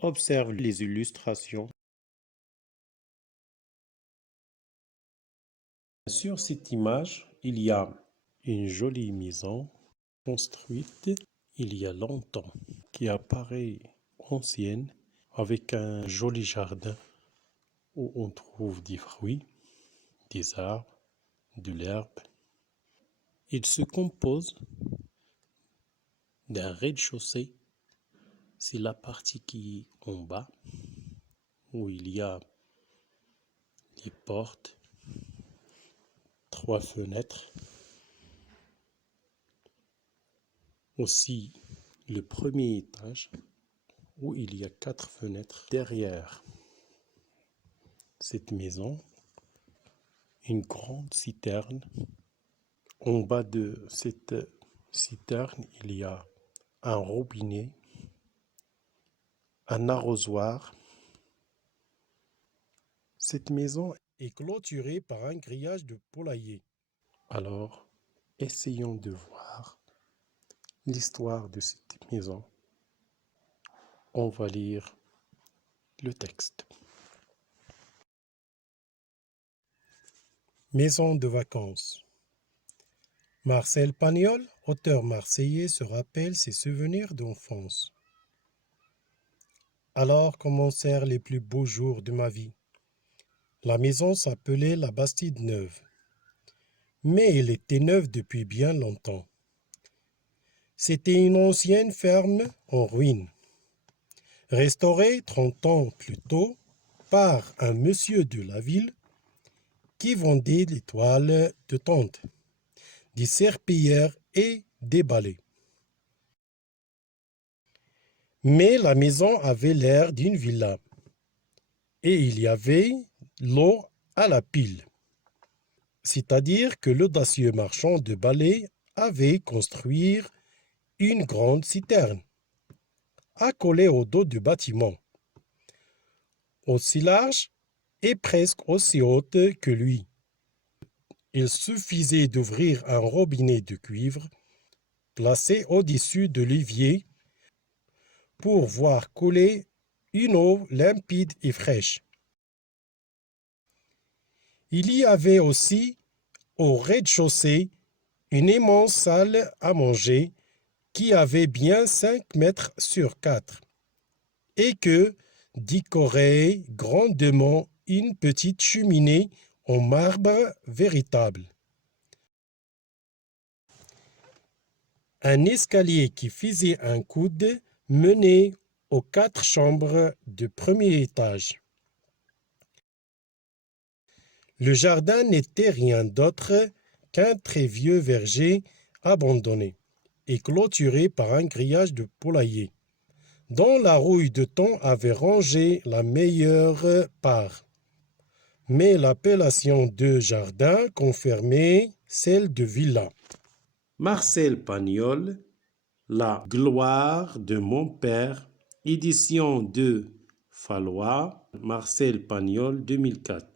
Observe les illustrations. Sur cette image, il y a une jolie maison construite il y a longtemps, qui apparaît ancienne, avec un joli jardin où on trouve des fruits, des arbres, de l'herbe. Il se compose d'un rez-de-chaussée, c'est la partie qui est en bas, où il y a des portes, 3 fenêtres. Aussi le premier étage, où il y a 4 fenêtres. Derrière cette maison, une grande citerne. En bas de cette citerne, il y a un robinet, un arrosoir. Cette maison est clôturée par un grillage de poulailler. Alors, essayons de voir l'histoire de cette maison. On va lire le texte. Maison de vacances. Marcel Pagnol, auteur marseillais, se rappelle ses souvenirs d'enfance. Alors commencèrent les plus beaux jours de ma vie. La maison s'appelait la Bastide Neuve, mais elle était neuve depuis bien longtemps. C'était une ancienne ferme en ruine, restaurée 30 ans plus tôt par un monsieur de la ville qui vendait des toiles de tente, des serpillères et des balais. Mais la maison avait l'air d'une villa, et il y avait l'eau à la pile. C'est-à-dire que l'audacieux marchand de balais avait construit une grande citerne, accolée au dos du bâtiment, aussi large et presque aussi haute que lui. Il suffisait d'ouvrir un robinet de cuivre placé au-dessus de l'évier pour voir couler une eau limpide et fraîche. Il y avait aussi, au rez-de-chaussée, une immense salle à manger qui avait bien 5 mètres sur 4 et que décorait grandement une petite cheminée en marbre véritable. Un escalier qui faisait un coude menait aux 4 chambres du premier étage. Le jardin n'était rien d'autre qu'un très vieux verger abandonné et clôturé par un grillage de poulailler, dont la rouille de temps avait rongé la meilleure part. Mais l'appellation de jardin confirmait celle de villa. Marcel Pagnol, La gloire de mon père, édition de Fallois, Marcel Pagnol, 2004.